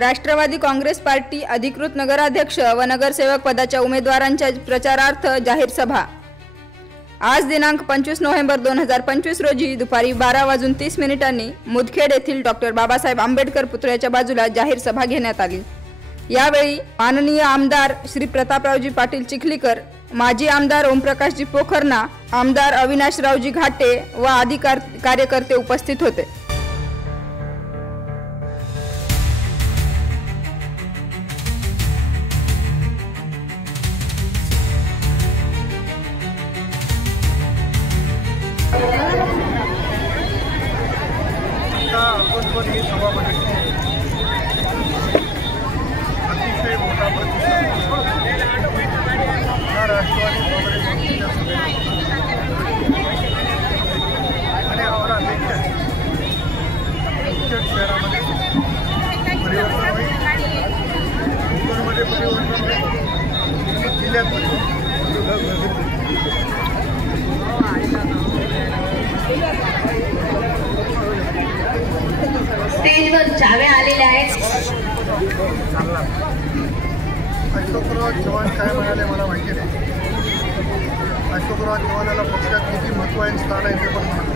Rashtrawadi Congress party अधिकृत नगराध्यक्ष व नगरसेवक पदाच्या उमेदवारांच्या प्रचारार्थ जाहीर सभा। आज दिनांक 25 नोव्हेंबर 2025 रोजी दुपारी 12:30 मुदखेड येथील डॉक्टर बाबासाहेब आंबेडकर पुतळ्याच्या बाजूला जाहीर सभा घेण्यात आली। यावेळी माननीय आमदार श्री प्रतापरावजी पाटील चिखलीकर, माजी आमदार ओमप्रकाशजी पोखरना, आमदार अविनाशरावजी घाटे व आदी कार्यकर्ते उपस्थित होते। अतिशय मोठा राष्ट्रवादी काँग्रेस आणि आम्हाला अपेक्षा मुदखेड शहरामध्ये परिवर्तन होईल, कोकणमध्ये परिवर्तन होईल, जिल्ह्यात स्टेजवर चाव्या आलेल्या आहेत। अशोकराव चव्हाण काय म्हणाले मला माहिती नाही। अशोकराव चव्हाणाला पक्षात किती महत्त्व आहे, स्थान आहे ते पण म्हणाले।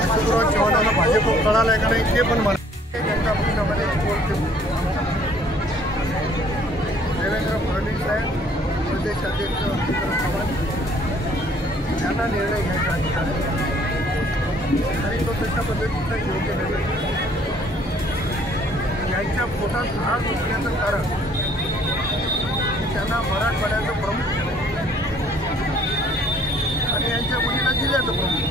अशोकराव चव्हाणाला भाजप कळालं आहे का नाही ते पण म्हणाले। जनता पक्षामध्ये देवेंद्र फडणवीस साहेब, प्रदेश अध्यक्ष यांना निर्णय घ्यायचा अधिकार आहे आणि तो तशा पद्धतीचा योग्य निर्णय। यांच्या पोटात आग उठण्याचं कारण त्यांना मराठवाड्याचं प्रमुख केलं आणि यांच्या मुलीला जिल्ह्याचं प्रमुख।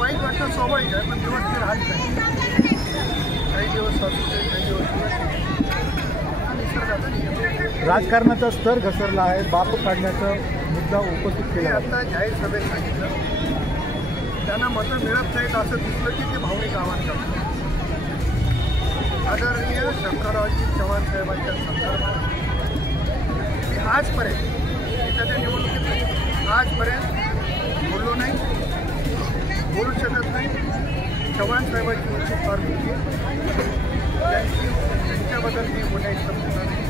वाईट वाटणं स्वाभाविक आहे, पण दिवस ते राहत नाही। काही दिवस असते, काही दिवस निसर्गाचा नियम। राजकारणाचा स्तर घसरला आहे, बाप काढण्याचा मुद्दा उपस्थित केला। आता जाहीर सभेत सांगितलं त्यांना मतं मिळत नाहीत असं दिसलं की ते भावनिक आवाहन करतात। आदरणीय शंकररावजी चव्हाण साहेबांच्या संदर्भात मी आजपर्यंत त्या निवडणुकीत आजपर्यंत बोललो नाही, बोलू शकत नाही। चव्हाण साहेबांची उंची फार मोठी आहे, त्यांच्याबद्दल मी बोलायचं समजणार नाही,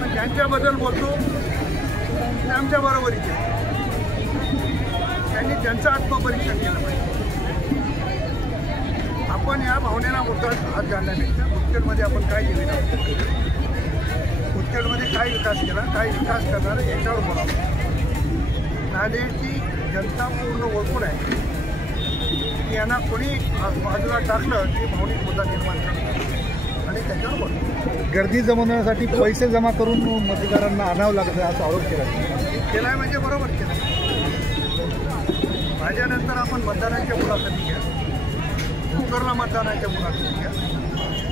पण ज्यांच्याबद्दल बोलतो ते आमच्या बरोबरीचे। त्यांनी त्यांचं आत्मपरीक्षण केलं पाहिजे। आपण या भावनेला मुद्दा हात घालण्यापेक्षा मुदखेडमध्ये आपण काय केलं, मुदखेडमध्ये काय विकास केला, काय विकास करणार याच्यावर बोलावं। नांदेडची जनता पूर्ण ओळखून आहे की यांना कोणी बाजूला टाकलं की भावनिक मुद्दा निर्माण करतात आणि त्याच्यावर बोलतो। गर्दी जमवण्यासाठी पैसे जमा करून मतदारांना आणावं लागतं असा आरोप केला आहे म्हणजे बरोबर केलं। माझ्यानंतर आपण मतदारांच्या मुलाखती घ्या, भोकरला मतदारांच्या मुलाखती घ्या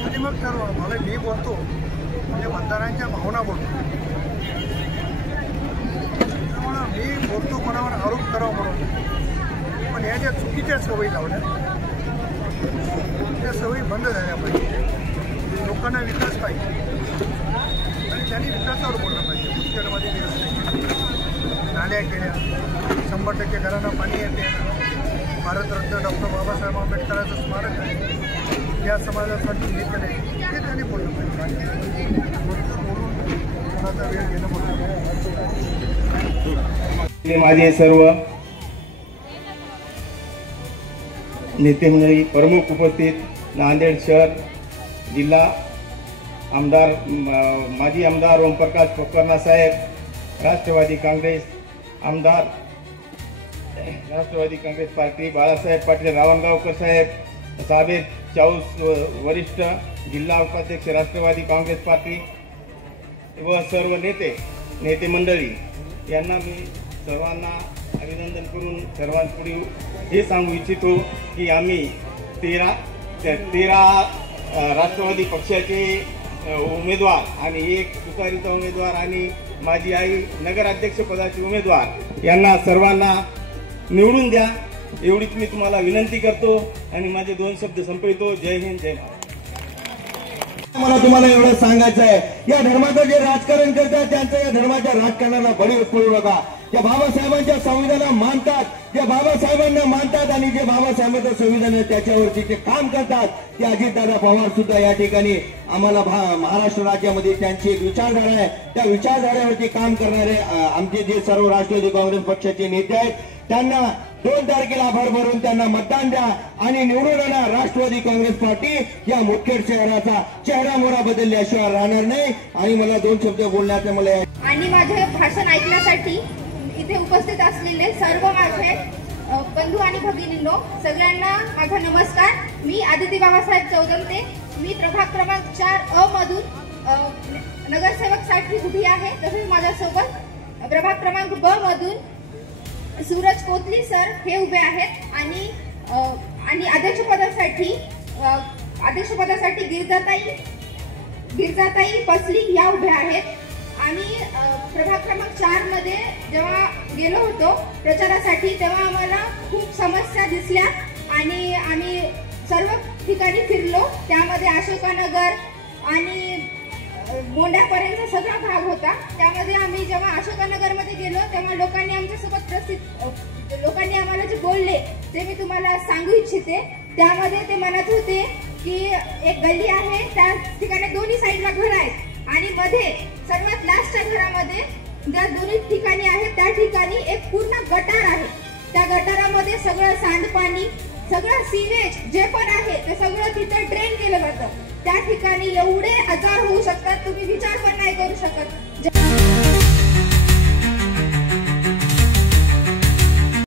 आणि मग ठरवा। मला मी बोलतो म्हणजे मतदारांच्या भावना बोलतो, त्यामुळं मी बोलतो कोणावर आरोप करावा म्हणून, पण ह्या ज्या चुकीच्या सवयी लावल्या त्या सवयी बंद झाल्या पाहिजे। लोकांना विकास पाहिजे आणि त्यांनी विकासावर बोललं पाहिजे। मुदखेडमध्ये मी रस्ते केले, नाल्या केल्या, 100% घरांना पाणी येते, भारतरत्न डॉक्टर बाबासाहेब आंबेडकरांचं स्मारक आहे, या समाजासाठी हे केले हे त्यांनी बोललं पाहिजे। बोलून कोणाचा वेळ घेणं बोललं। माझे सर्व नेते मंडळी, प्रमुख उपस्थित, नांदेड शहर जिल्हा आमदार, माजी आमदार ओमप्रकाश पोखरना साहेब, राष्ट्रवादी काँग्रेस आमदार, राष्ट्रवादी काँग्रेस पार्टी बाळासाहेब पाटील रावणगावकर साहेब, साबेर चाऊस वरिष्ठ जिल्हा उपाध्यक्ष राष्ट्रवादी काँग्रेस पार्टी व सर्व नेते मंडळी यांना मी सर्वांना अभिनंदन करून सर्वांपुढे हे सांगू इच्छितो की आम्ही 13 राष्ट्रवादी पक्षाचे उमेदवार आणि एक तुतारीचा उमेदवार आणि माझी आई नगराध्यक्ष पदाचे उमेदवार यांना सर्वांना निवडून द्या एवढीच मी तुम्हाला विनंती करतो आणि माझे 2 शब्द संपवितो। जय हिंद, जय महाराष्ट्र। मला तुम्हाला एवढं सांगायचं आहे, या धर्माचं जे राजकारण करतात त्यांचं या धर्माच्या राजकारणाला बळी पडू नका। जे बाबासाहेबांच्या संविधानाला मानतात, जे बाबासाहेबांना मानतात आणि जे बाबासाहेबांचं संविधान आहे त्याच्यावरती ते काम करतात, ते अजितदादा पवार सुद्धा या ठिकाणी आम्हाला महाराष्ट्र राज्यामध्ये त्यांची एक विचारधारा आहे, त्या विचारधारेवरती काम करणारे आमचे जे सर्व राष्ट्रवादी काँग्रेस पक्षाचे नेते आहेत त्यांना 2 तारखेला भरभरून त्यांना मतदान द्या आणि निवडून आणा. राष्ट्रवादी काँग्रेस पार्टी या मुखेड शहराचा चेहरा मोहरा बदलल्याशिवाय राहणार नाही. आणि मला 2 शब्द बोलण्याचं मला आणि माझे भाषण ऐकण्यासाठी इथे उपस्थित असलेले सर्व माझे बंधू आणि भगिनींनो, सगळ्यांना माझा नमस्कार. मी आदिती बाबासाहेब चौदमते. मी प्रभाग क्रमांक 4 मधून नगरसेवकसाठी उभी आहे. तसेच माझ्यासोबत प्रभाग क्रमांक ब मधून सूरज कोतली सर हे उभे आहेत आणि अध्यक्षपदासाठी गिरजाताई पसली या उभ्या आहेत. आणि प्रभाग क्रमांक 4 मध्ये जेव्हा गेलो होतो प्रचारासाठी तेव्हा आम्हाला खूप समस्या दिसल्या आणि आम्ही सर्व ठिकाणी फिरलो. त्यामध्ये अशोकानगर आणि मोंड्यापर्यंत सगळा भाग होता. त्यामध्ये आम्ही जेव्हा अशोकानगरमध्ये गेलो तेव्हा लोकांनी आम्हाला जे बोलले ते मी तुम्हाला सांगू इच्छिते. त्यामध्ये ते म्हणत होते की एक गल्ली आहे, त्या ठिकाणी दोन्ही साईडला घर आहेत आणि मध्ये सर्वात लास्टच्या घरामध्ये ज्या दोन्ही ठिकाणी आहेत त्या ठिकाणी एक पूर्ण गटार आहे. त्या गटारामध्ये सगळं सांडपाणी, सगळं सिवेज जे पण आहे ते सगळं तिथे ड्रेन केलं जातं. त्या ठिकाणी एवढे आजार होऊ शकतात तुम्ही विचार पण नाही करू शकत.